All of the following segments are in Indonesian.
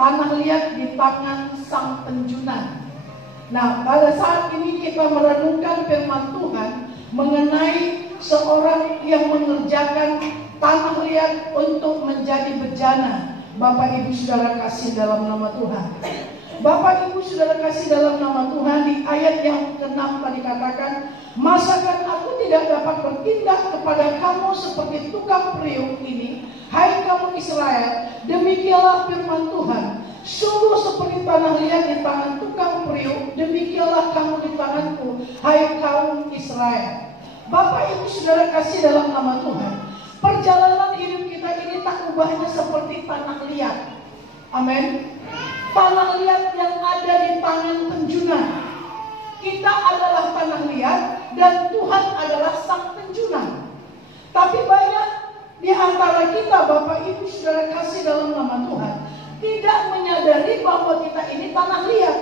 tanah liat di tangan sang penjunan. Nah, pada saat ini kita merenungkan firman Tuhan mengenai seorang yang mengerjakan tanah liat untuk menjadi bejana. Bapak Ibu Saudara kasih dalam nama Tuhan. Bapak Ibu Saudara kasih dalam nama Tuhan, di ayat yang ke-6 tadi katakan, masakan aku tidak dapat bertindak kepada kamu seperti tukang periuk ini, hai kamu Israel, demikianlah firman Tuhan, sungguh seperti tanah liat di tangan tukang periuk, demikianlah kamu di tanganku, hai kaum Israel. Bapak Ibu Saudara kasih dalam nama Tuhan, perjalanan hidup kita ini tak ubahnya seperti tanah liat. Amin. Tanah liat yang ada di tangan penjunan. Kita adalah tanah liat dan Tuhan adalah sang penjunan. Tapi banyak di antara kita, Bapak Ibu Saudara kasih dalam nama Tuhan, tidak menyadari bahwa kita ini tanah liat.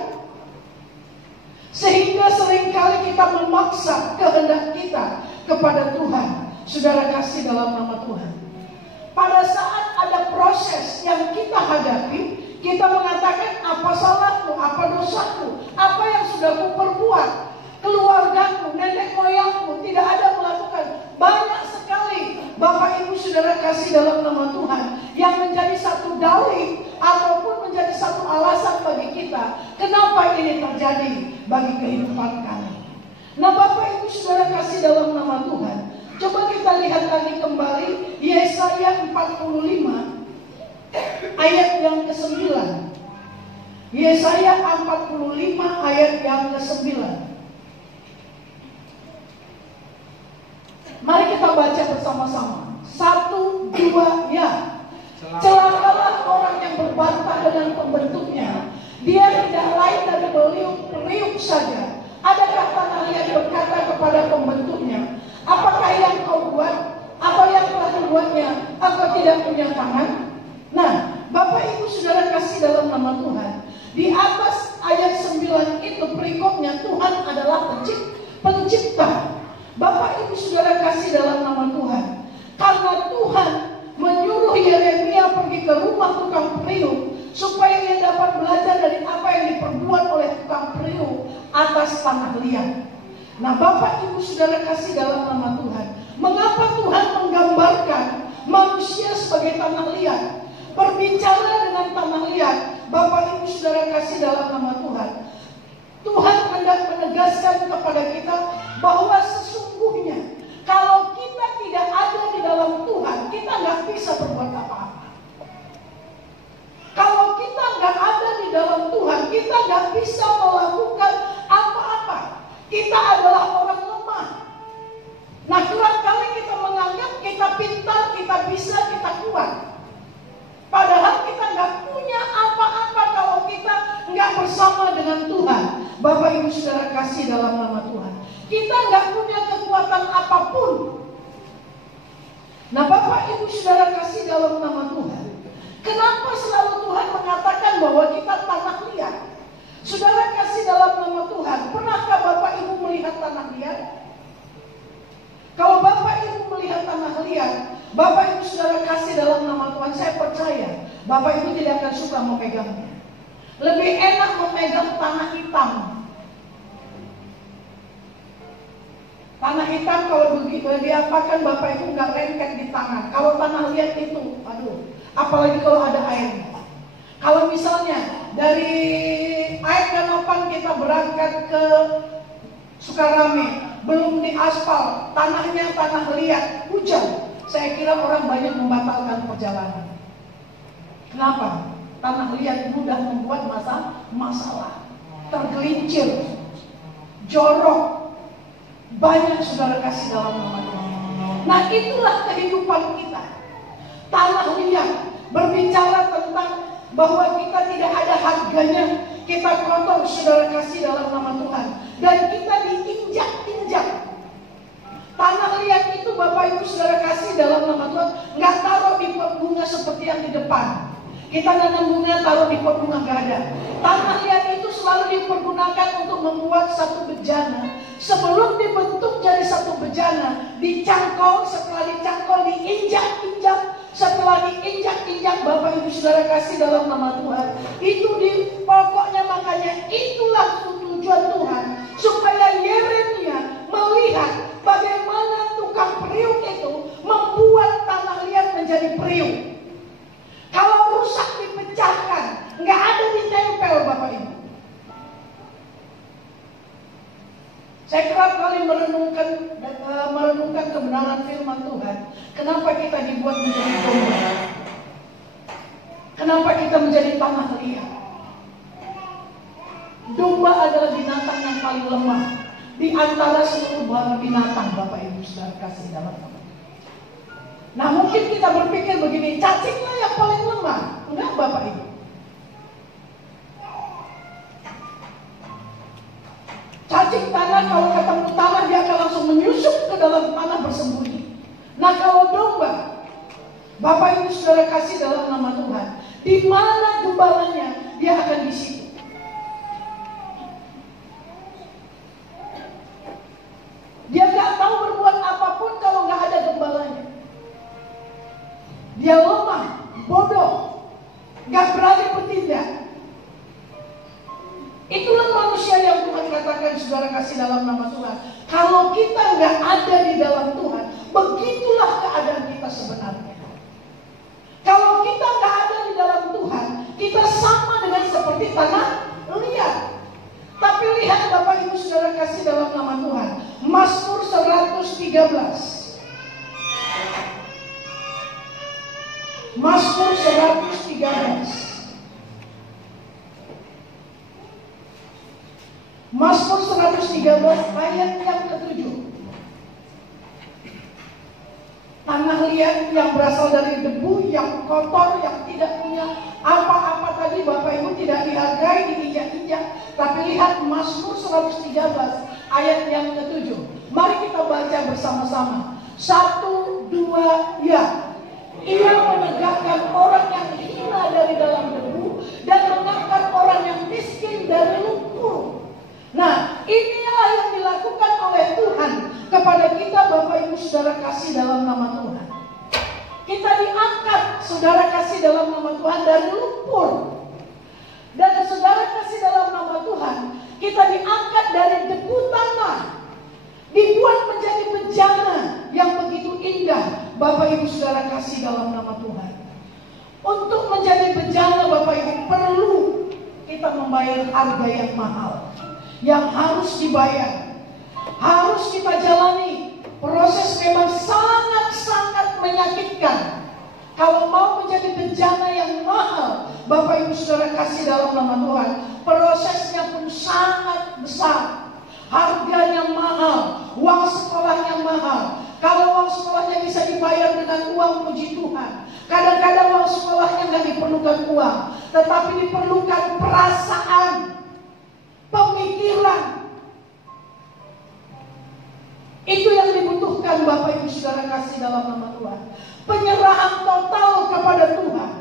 Sehingga seringkali kita memaksa kehendak kita kepada Tuhan. Saudara kasih dalam nama Tuhan. Pada saat ada proses yang kita hadapi, kita mengatakan apa salahku, apa dosaku, apa yang sudah ku perbuat, keluargaku, nenek moyangku tidak ada melakukan. Banyak sekali Bapak Ibu Saudara kasih dalam nama Tuhan yang menjadi satu dalih ataupun menjadi satu alasan bagi kita kenapa ini terjadi bagi kehidupan kami. Nah, Bapak Ibu Saudara kasih dalam nama Tuhan, coba kita lihat lagi kembali Yesaya 45 ayat yang ke-9. Yesaya 45 ayat yang ke-9. Mari kita baca bersama-sama. 1, 2, ya. Celakalah orang yang berbantah dengan pembentuknya. Dia tidak lain dari periuk saja. Adakah tanah liat berkata kepada pembentuknya, apakah yang kau buat? Apa yang telah dibuatnya? Aku tidak punya tangan. Nah, Bapak Ibu Saudara kasih dalam nama Tuhan, di atas ayat 9 itu perikopnya Tuhan adalah pencipta. Bapak Ibu Saudara kasih dalam nama Tuhan, karena Tuhan menyuruh Yeremia pergi ke rumah tukang periuk supaya ia dapat belajar dari apa yang diperbuat oleh tukang periuk atas tanah liat. Nah, Bapak Ibu Saudara kasih dalam nama Tuhan, mengapa Tuhan menggambarkan manusia sebagai tanah liat? Berbicara dengan tanah liat, Bapak Ibu Saudara kasih dalam nama Tuhan, Tuhan hendak menegaskan kepada kita bahwa sesungguhnya kalau kita tidak ada di dalam Tuhan, kita nggak bisa berbuat apa-apa. Kalau kita nggak ada di dalam Tuhan, kita nggak bisa melakukan apa-apa. Kita adalah orang lemah. Nah, kerap kali kita menganggap kita pintar, kita bisa, kita kuat. Padahal kita nggak punya apa-apa kalau kita nggak bersama dengan Tuhan. Bapak Ibu Saudara kasih dalam nama Tuhan, kita nggak punya kekuatan apapun. Nah, Bapak Ibu Saudara kasih dalam nama Tuhan, kenapa selalu Tuhan mengatakan bahwa kita tanah liat? Saudara kasih dalam nama Tuhan, pernahkah Bapak Ibu melihat tanah liat? Kalau Bapak Ibu melihat tanah liat, Bapak Ibu Saudara kasih dalam nama Tuhan, saya percaya Bapak Ibu tidak akan suka memegangnya. Lebih enak memegang tanah hitam. Tanah hitam kalau begitu diapakan Bapak Ibu nggak lengket di tangan. Kalau tanah liat itu, aduh, apalagi kalau ada airnya. Kalau misalnya dari air Kanopan kita berangkat ke Sukarame, belum diaspal, tanahnya tanah liat, hujan, saya kira orang banyak membatalkan perjalanan. Kenapa? Tanah liat mudah membuat masalah, tergelincir, jorok, banyak saudara kasih dalam nama Tuhan. Nah, itulah kehidupan kita. Tanah liat berbicara tentang bahwa kita tidak ada harganya, kita kotor saudara kasih dalam nama Tuhan, dan kita diinjak-injak. Tanah liat itu Bapak Ibu Saudara kasih dalam nama Tuhan, nggak taruh di pot bunga seperti yang di depan. Kita nanam bunga taruh di pot bunga, nggak ada. Tanah liat itu selalu dipergunakan untuk membuat satu bejana. Sebelum dibentuk jadi satu bejana, dicangkol, setelah dicangkol diinjak-injak setelah diinjak-injak Bapak Ibu Saudara kasih dalam nama Tuhan, itu pokoknya makanya itulah tujuan Tuhan, supaya Yeremia melihat bagaimana tukang periuk itu membuat tanah liat menjadi periuk. Kalau rusak dipecahkan, nggak ada ditempel Bapak Ibu. Saya kerap kali merenungkan kebenaran firman Tuhan. Kenapa kita dibuat menjadi domba? Kenapa kita menjadi tanah liat? Domba adalah binatang yang paling lemah di antara seluruh binatang, Bapak Ibu Saudara kasih dalam nama. Nah, mungkin kita berpikir begini, cacinglah yang paling lemah. Enggak, Bapak Ibu. Cacing tanah kalau ketemu tanah dia akan langsung menyusup ke dalam tanah bersembunyi. Nah, kalau domba, Bapak Ibu Saudara kasih dalam nama Tuhan, di mana gembalanya dia akan di situ. Dia nggak tahu berbuat apapun kalau nggak ada gembalanya. Dia lemah, bodoh, nggak berani bertindak. Itulah manusia yang Tuhan katakan, saudara kasih dalam nama Tuhan. Kalau kita nggak ada di dalam Tuhan, begitulah keadaan kita sebenarnya. Kalau kita nggak ada di dalam Tuhan, kita sama dengan seperti tanah liat. Tapi lihat Bapak Ibu Saudara kasih dalam nama Tuhan, Mazmur 113. Mazmur 113. Mazmur 113 ayat yang ke-7. Tanah liat yang berasal dari debu, yang kotor, yang tidak punya apa-apa tadi Bapak Ibu tidak dihargai, diinjak-injak. Tapi lihat Mazmur 113 ayat yang ke-7. Mari kita baca bersama-sama. 1, 2, ya. Ia menegakkan orang yang hina dari dalam debu dan mengangkat orang yang miskin dari lumpur. Nah, inilah yang dilakukan oleh Tuhan kepada kita Bapak Ibu Saudara kasih dalam nama Tuhan. Kita diangkat saudara kasih dalam nama Tuhan dari lumpur. Dan saudara kasih dalam nama Tuhan, kita diangkat dari debu tanah, dibuat menjadi bejana yang begitu indah Bapak Ibu Saudara kasih dalam nama Tuhan. Untuk menjadi bejana Bapak Ibu perlu kita membayar harga yang mahal, yang harus dibayar, harus kita jalani. Proses memang sangat-sangat menyakitkan. Kalau mau menjadi bejana yang mahal, Bapak Ibu Saudara kasih dalam nama Tuhan, prosesnya pun sangat besar. Harganya mahal, uang sekolahnya mahal. Kalau uang sekolahnya bisa dibayar dengan uang puji Tuhan, kadang-kadang uang sekolahnya nggak diperlukan uang, tetapi diperlukan perasaan, pemikiran. Itu yang dibutuhkan Bapak Ibu Saudara kasih dalam nama Tuhan. Penyerahan total kepada Tuhan.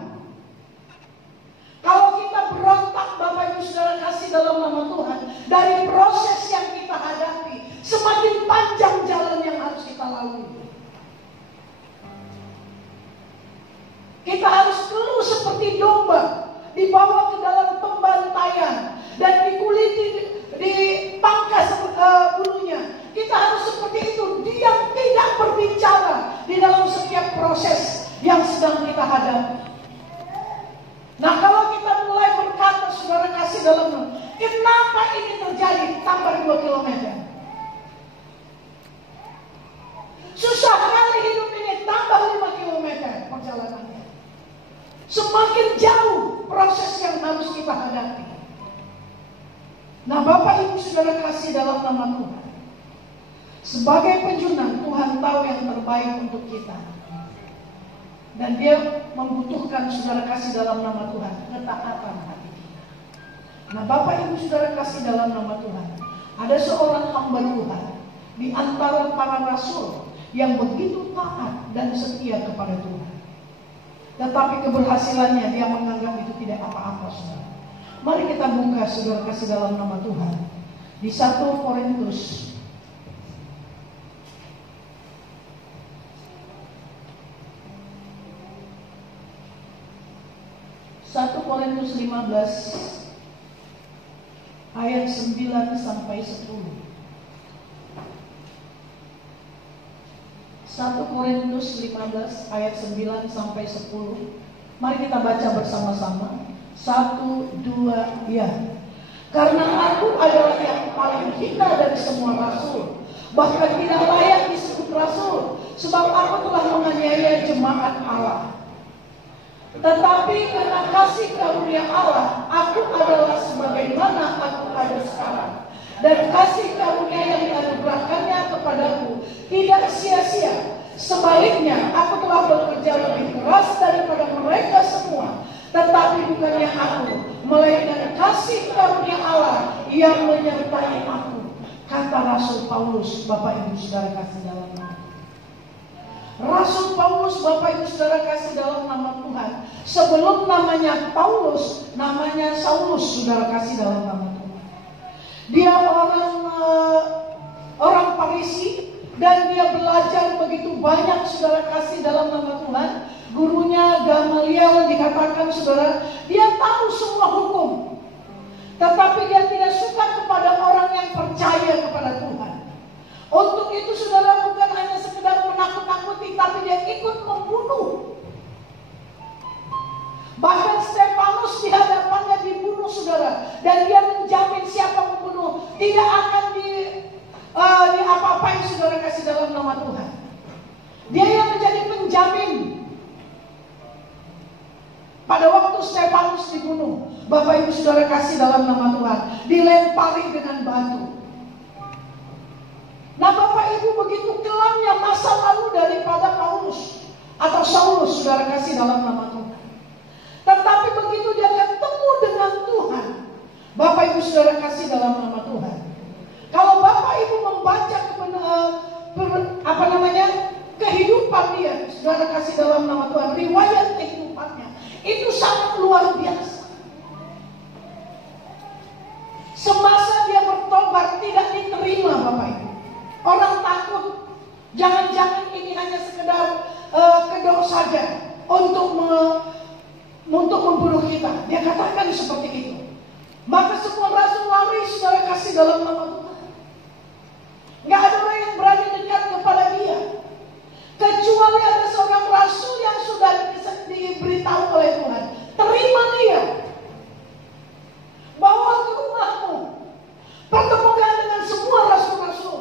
Kalau kita berontak Bapak Ibu Saudara kasih dalam nama Tuhan, dari proses yang kita hadapi, semakin panjang jalan yang harus kita lalui. Kita harus keluh seperti domba, dibawa ke dalam pembantaian dan dikuliti, dipangkas bulunya. Kita harus seperti itu, diam, tidak berbicara di dalam setiap proses yang sedang kita hadapi. Nah, kalau kita mulai berkata, saudara kasih dalam, kenapa ini terjadi? Tambah 2 kilometer. Susah kali hidup ini, tambah 5 kilometer perjalanannya. Semakin jauh proses yang harus kita hadapi. Nah, Bapak Ibu Saudara kasih dalam nama Tuhan, sebagai penjunang, Tuhan tahu yang terbaik untuk kita. Dan Dia membutuhkan saudara kasih dalam nama Tuhan, ketaatan hati kita. Nah, Bapak Ibu Saudara kasih dalam nama Tuhan, ada seorang hamba Tuhan di antara para rasul yang begitu taat dan setia kepada Tuhan. Tetapi keberhasilannya dia menganggap itu tidak apa-apa, saudara. Mari kita buka saudara kasih dalam nama Tuhan di 1 Korintus. Korintus 15 ayat 9 sampai 10. 1 Korintus 15 ayat 9 sampai 10. Mari kita baca bersama-sama. 1, 2, ya. Karena aku adalah yang paling hina dari semua rasul, bahkan tidak layak disebut rasul, sebab aku telah menganiaya jemaat Allah. Tetapi karena kasih karunia Allah, aku adalah sebagaimana aku ada sekarang. Dan kasih karunia yang dianugerahkannya kepadaku tidak sia-sia. Sebaliknya, aku telah bekerja lebih keras daripada mereka semua. Tetapi bukannya aku, melainkan kasih karunia Allah yang menyertai aku. Kata Rasul Paulus, Bapak Ibu Saudara kasih dalam nama. Rasul Paulus, Bapak Ibu Saudara kasih dalam nama Tuhan. Sebelum namanya Paulus, namanya Saulus, Saudara kasih dalam nama Tuhan. Dia orang Farisi, dan dia belajar begitu banyak, Saudara kasih dalam nama Tuhan. Gurunya Gamaliel dikatakan, Saudara, dia tahu semua hukum, tetapi dia tidak suka kepada orang yang percaya kepada Tuhan. Untuk itu, Saudara, bukan hanya sekedar menakut-nakuti, tapi dia ikut membunuh. Bahkan Stefanus di hadapannya dibunuh, Saudara, dan dia menjamin siapa membunuh tidak akan apa-apain, Saudara kasih dalam nama Tuhan. Dia yang menjadi penjamin. Pada waktu Stefanus dibunuh, Bapak Ibu Saudara kasih dalam nama Tuhan, dilempari dengan batu. Nah, Bapak Ibu, begitu kelamnya masa lalu daripada Paulus atau Saulus, Saudara kasih dalam nama Tuhan. Tetapi begitu dia ketemu dengan Tuhan, Bapak Ibu Saudara kasih dalam nama Tuhan. Kalau Bapak Ibu membaca kehidupan dia, Saudara kasih dalam nama Tuhan, riwayat kehidupannya itu sangat luar biasa. Semasa dia bertobat tidak diterima, Bapak Ibu. Orang takut, jangan-jangan ini hanya sekedar kedok saja untuk membunuh kita. Dia katakan seperti itu. Maka semua rasul lari, Saudara kasih dalam nama Tuhan. Gak ada orang yang berani dekat kepada dia, kecuali ada seorang rasul yang sudah diberitahu oleh Tuhan. Terima dia, bawa ke rumahmu, pertemukan dengan semua rasul-rasul.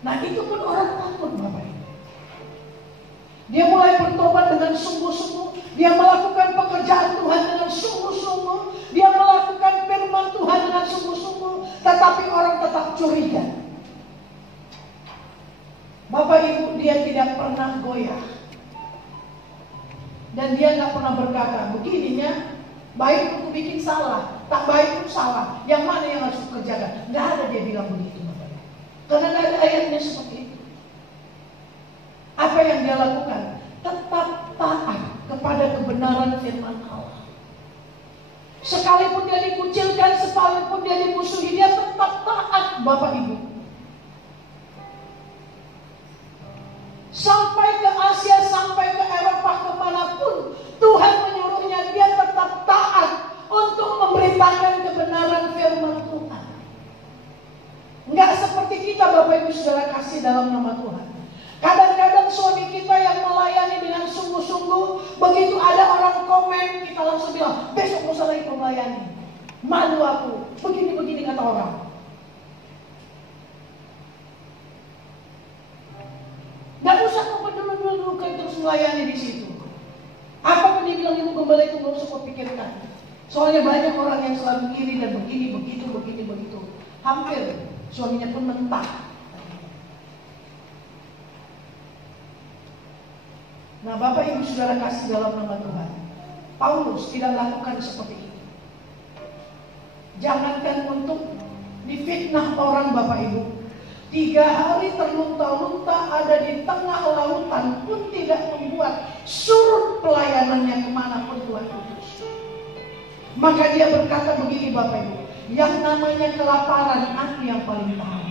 Nah, itu pun orang takut, Bapak Ibu. Dia mulai bertobat dengan sungguh-sungguh. Dia melakukan pekerjaan Tuhan dengan sungguh-sungguh. Dia melakukan firman Tuhan dengan sungguh-sungguh. Tetapi orang tetap curiga. Bapak Ibu, dia tidak pernah goyah. Dan dia gak pernah berkata, begininya baik untuk bikin salah, tak baik pun salah. Yang mana yang harus dikerjakan? Gak ada dia bilang begitu, Bapak Ibu. Karena gak ada ayatnya seperti itu. Apa yang dia lakukan? Tetap taat kepada kebenaran firman Allah. Sekalipun dia dikucilkan, sekalipun dia dimusuhi, dia tetap taat, Bapak Ibu. Sampai ke Asia, sampai ke Eropa, kemanapun Tuhan menyuruhnya, dia tetap taat untuk memberitakan kebenaran firman Tuhan. Enggak seperti kita, Bapak Ibu Saudara kasih dalam nama Tuhan. Kadang-kadang suami kita yang melayani dengan sungguh-sungguh, begitu ada orang komen, kita langsung bilang, besok mau lagi melayani. Malu aku, begini-begini kata orang. Gak usah kau dulu terus melayani di situ. Apa pun dibilang ibu gembala itu gak usah kau pikirkan. Soalnya banyak orang yang selalu iri dan begini, begitu. Hampir suaminya pun mentah. Nah, Bapak Ibu Saudara kasih dalam nama Tuhan, Paulus tidak lakukan seperti itu. Jangankan untuk difitnah orang, Bapak Ibu, 3 hari terlunta-lunta ada di tengah lautan pun tidak membuat surut pelayanannya kemanapun Tuhan utus. Maka dia berkata begini, Bapak Ibu, yang namanya kelaparan aku yang paling tahu,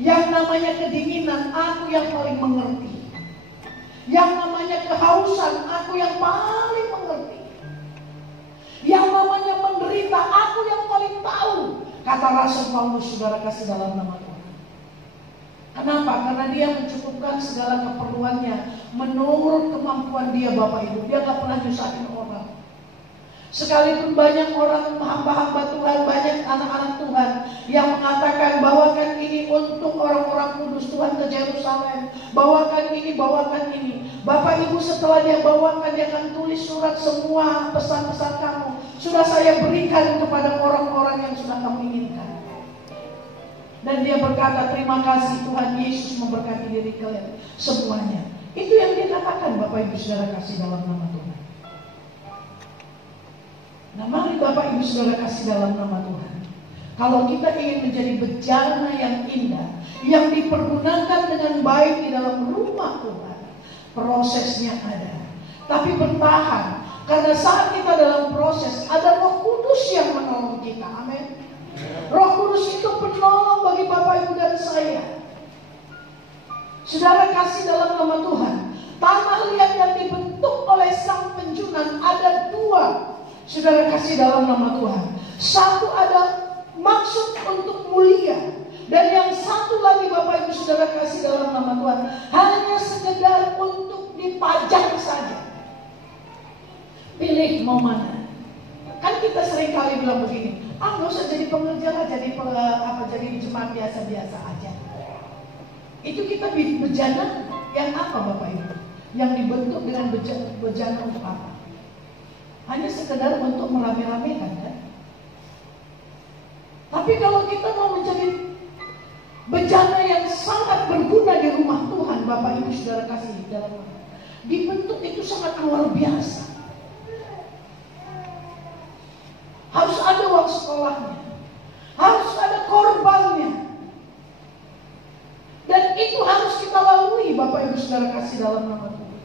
yang namanya kedinginan aku yang paling mengerti, yang namanya kehausan aku yang paling mengerti. Yang namanya menderita, aku yang paling tahu. Kata Rasul Paulus, saudara kasih dalam nama Tuhan. Kenapa? Karena dia mencukupkan segala keperluannya menurut kemampuan dia, Bapak Ibu. Dia gak pernah nyusahin orang. Sekalipun banyak orang hamba-hamba Tuhan, banyak anak-anak Tuhan yang mengatakan bawakan ini untuk orang-orang kudus Tuhan ke Yerusalem, bawakan ini, bawakan ini. Bapak Ibu, setelah dia bawakan, dia akan tulis surat semua pesan-pesan kamu sudah saya berikan kepada orang-orang yang sudah kamu inginkan. Dan dia berkata, terima kasih Tuhan Yesus memberkati diri kalian semuanya. Itu yang dia katakan, Bapak Ibu saudara kasih dalam nama Tuhan. Nah, mari Bapak Ibu saudara kasih dalam nama Tuhan. Kalau kita ingin menjadi bejana yang indah, yang dipergunakan dengan baik di dalam rumah Tuhan, prosesnya ada. Tapi bertahan, karena saat kita dalam proses, ada Roh Kudus yang menolong kita. Amin. Roh Kudus itu penolong bagi Bapak Ibu dan saya. Saudara kasih dalam nama Tuhan, tanah liat yang dibentuk oleh Sang Penjunan ada dua. Saudara kasih dalam nama Tuhan. Satu ada maksud untuk mulia, dan yang satu lagi Bapak Ibu saudara kasih dalam nama Tuhan, hanya sekedar untuk dipajang saja. Pilih mau mana. Kan kita sering kali bilang begini, nggak usah jadi pengerja lah, jadi jemaat biasa-biasa aja. Itu kita bejana yang apa Bapak Ibu? Yang dibentuk dengan bejana untuk apa? Hanya sekedar untuk merame-ramekan kan? Tapi kalau kita mau menjadi bejana yang sangat berguna di rumah Tuhan, Bapak Ibu saudara kasih dalam dibentuk itu sangat luar biasa. Harus ada uang sekolahnya, harus ada korbannya, dan itu harus kita lalui Bapak Ibu saudara kasih dalam nama Tuhan.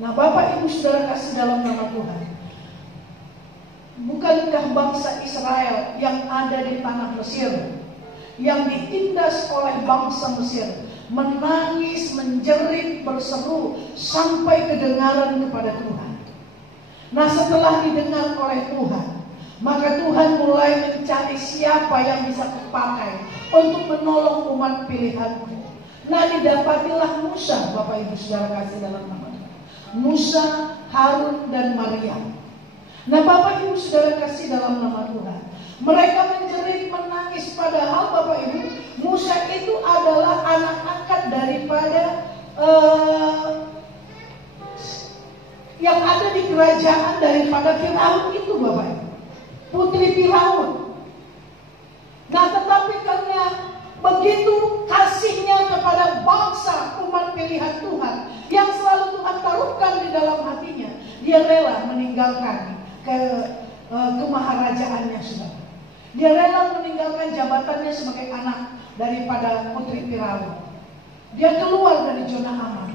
Nah, Bapak Ibu saudara kasih dalam nama Tuhan, bukankah bangsa Israel yang ada di tanah Mesir, yang ditindas oleh bangsa Mesir, menangis, menjerit, berseru sampai kedengaran kepada Tuhan. Nah, setelah didengar oleh Tuhan, maka Tuhan mulai mencari siapa yang bisa dipakai untuk menolong umat pilihanmu. Nah, didapatilah Musa, Bapak Ibu saudara kasih dalam nama Tuhan. Musa, Harun, dan Maryam. Nah, Bapak Ibu saudara kasih dalam nama Tuhan, mereka menjerit, menangis, padahal Bapak Ibu, Musa itu adalah anak angkat daripada yang ada di kerajaan daripada Firaun itu Bapak Ibu, putri Firaun. Nah, tetapi karena begitu kasihnya kepada bangsa umat pilihan Tuhan yang selalu Tuhan taruhkan di dalam hatinya, dia rela meninggalkan kemaharajaannya sudah. Dia rela meninggalkan jabatannya sebagai anak daripada putri Firaun. Dia keluar dari zona aman.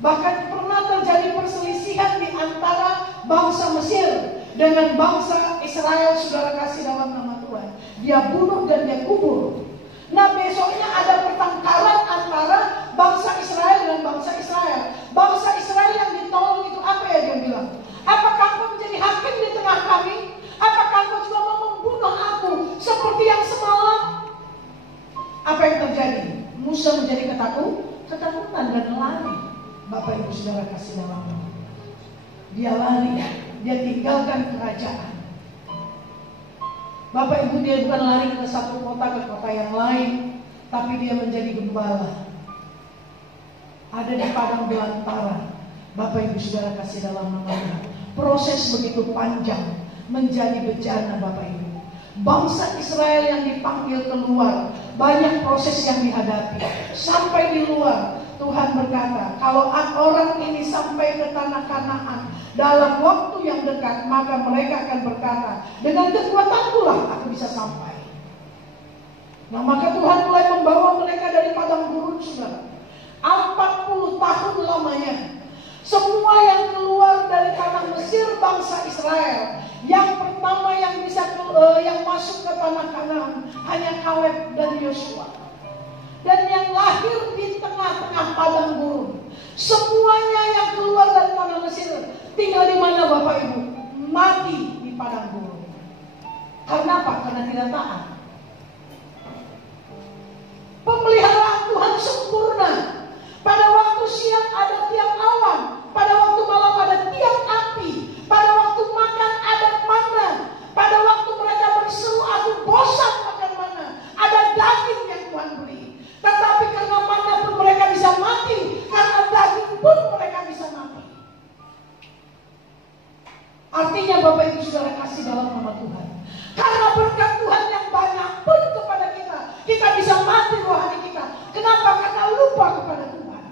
Bahkan pernah terjadi perselisihan di antara bangsa Mesir dengan bangsa Israel, saudara kasih dalam nama Tuhan. Dia bunuh dan dia kubur. Nah, besoknya ada pertengkaran antara bangsa Israel dengan bangsa Israel. Bangsa Israel yang ditolong itu apa ya dia bilang? Apakah engkau menjadi hakim di tengah kami? Apakah engkau juga mau membunuh aku seperti yang semalam? Apa yang terjadi? Musa menjadi ketakutan dan lari. Bapak Ibu saudara kasih dalam nama. Dia lari, dia tinggalkan kerajaan. Bapak Ibu, dia bukan lari ke satu kota ke kota yang lain, tapi dia menjadi gembala. Ada di padang belantara. Bapak Ibu saudara kasih dalam nama. Proses begitu panjang menjadi bejana Bapak Ibu. Bangsa Israel yang dipanggil keluar, banyak proses yang dihadapi. Sampai di luar, Tuhan berkata, kalau orang ini sampai ke tanah Kanaan dalam waktu yang dekat, maka mereka akan berkata, dengan kekuatanku lah aku bisa sampai. Nah, maka Tuhan mulai membawa mereka dari padang gurun, saudara. 40 tahun lamanya. Semua yang keluar dari tanah Mesir, bangsa Israel, yang pertama yang bisa yang masuk ke tanah Kanaan hanya Kaleb dan Yosua. dan yang lahir di tengah-tengah padang gurun. Semuanya yang keluar dari tanah Mesir tinggal di mana Bapak Ibu? Mati di padang gurun. Karena apa? Karena tidak taat. Pemeliharaan Tuhan sempurna. Pada waktu siang ada tiang awan, pada waktu malam ada tiang api, pada waktu makan ada mana, pada waktu mereka berseru aku bosan makan mana, ada daging yang Tuhan beri. Tetapi karena mana pun mereka bisa mati, karena daging pun mereka bisa mati. Artinya Bapak Ibu Saudara kasih dalam nama Tuhan. Karena berkat Tuhan yang banyak pun kepada kita, kita bisa mati rohani kita. Kenapa? Karena lupa kepada Tuhan.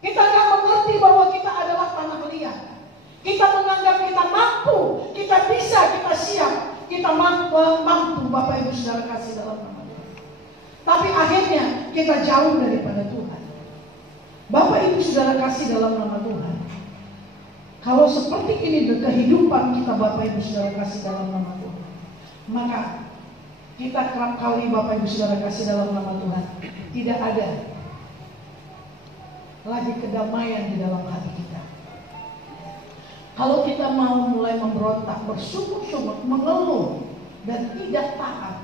Kita nggak mengerti bahwa kita adalah tanah liat. Kita menganggap kita mampu, kita bisa, kita siap, kita mampu Bapak Ibu Saudara kasih dalam nama Tuhan. Tapi akhirnya kita jauh daripada Tuhan. Bapak Ibu Saudara kasih dalam nama Tuhan. Kalau seperti ini kehidupan kita Bapak Ibu Saudara kasih dalam nama Tuhan, maka kita kerap kali Bapak Ibu Saudara kasih dalam nama Tuhan, tidak ada lagi kedamaian di dalam hati kita. Kalau kita mau mulai memberontak, bersungguh-sungguh, mengeluh dan tidak taat,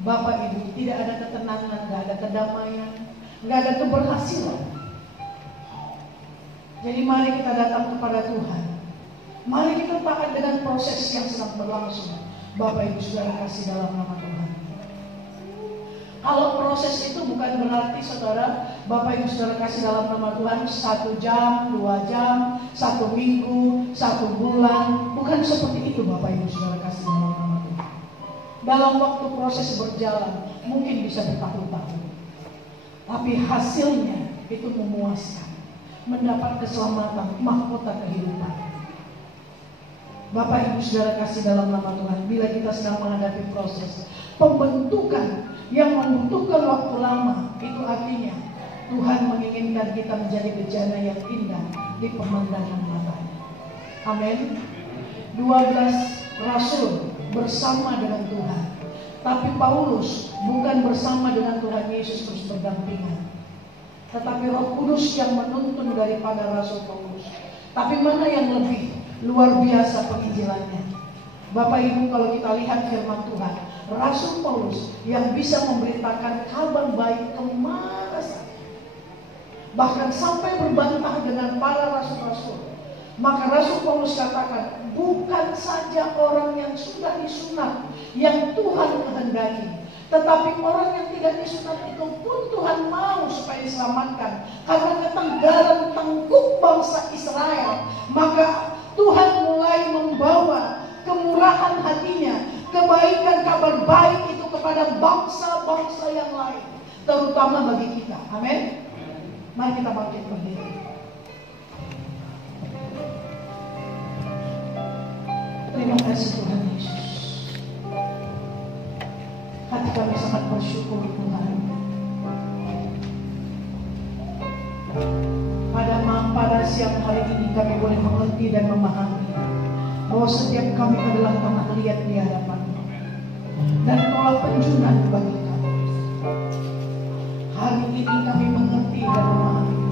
Bapak Ibu, tidak ada ketenangan, tidak ada kedamaian, tidak ada keberhasilan. Jadi mari kita datang kepada Tuhan. Mari kita taat dengan proses yang sedang berlangsung. Bapak Ibu Saudara kasih dalam nama Tuhan. Kalau proses itu bukan berarti saudara, Bapak Ibu Saudara kasih dalam nama Tuhan 1 jam, 2 jam, 1 minggu, 1 bulan. Bukan seperti itu Bapak Ibu Saudara kasih dalam nama Tuhan. Dalam waktu proses berjalan mungkin bisa bertahun-tahun, tapi hasilnya itu memuaskan, mendapat keselamatan, mahkota kehidupan. Bapak Ibu Saudara kasih dalam nama Tuhan, bila kita sedang menghadapi proses pembentukan yang membutuhkan waktu lama, itu artinya Tuhan menginginkan kita menjadi bejana yang indah di pemandangan matanya. Amin. 12 rasul bersama dengan Tuhan, tapi Paulus bukan bersama dengan Tuhan Yesus terus berdampingan, tetapi Roh Kudus yang menuntun daripada Rasul Paulus. Tapi mana yang lebih luar biasa penginjilannya? Bapak Ibu, kalau kita lihat firman Tuhan, Rasul Paulus yang bisa memberitakan kabar baik kemana saja, bahkan sampai berbantah dengan para rasul-rasul. Maka Rasul Paulus katakan, bukan saja orang yang sudah disunat yang Tuhan kehendaki, tetapi orang yang tidak disunat itu pun Tuhan mau supaya diselamatkan. Karena ketenggalan tengkuk bangsa Israel, maka Tuhan mulai membawa kemurahan hatinya, kebaikan kabar baik itu kepada bangsa-bangsa yang lain, terutama bagi kita. Amin. Mari kita bangkit berdiri. Terima kasih Tuhan Yesus. Hati kami sangat bersyukur Tuhan. Pada siang hari ini kami boleh mengerti dan memahami bahwa setiap kami adalah tanah liat di hadapan-Mu, dan Engkaulah penjunan bagi kami. Hari ini kami mengerti dan memahami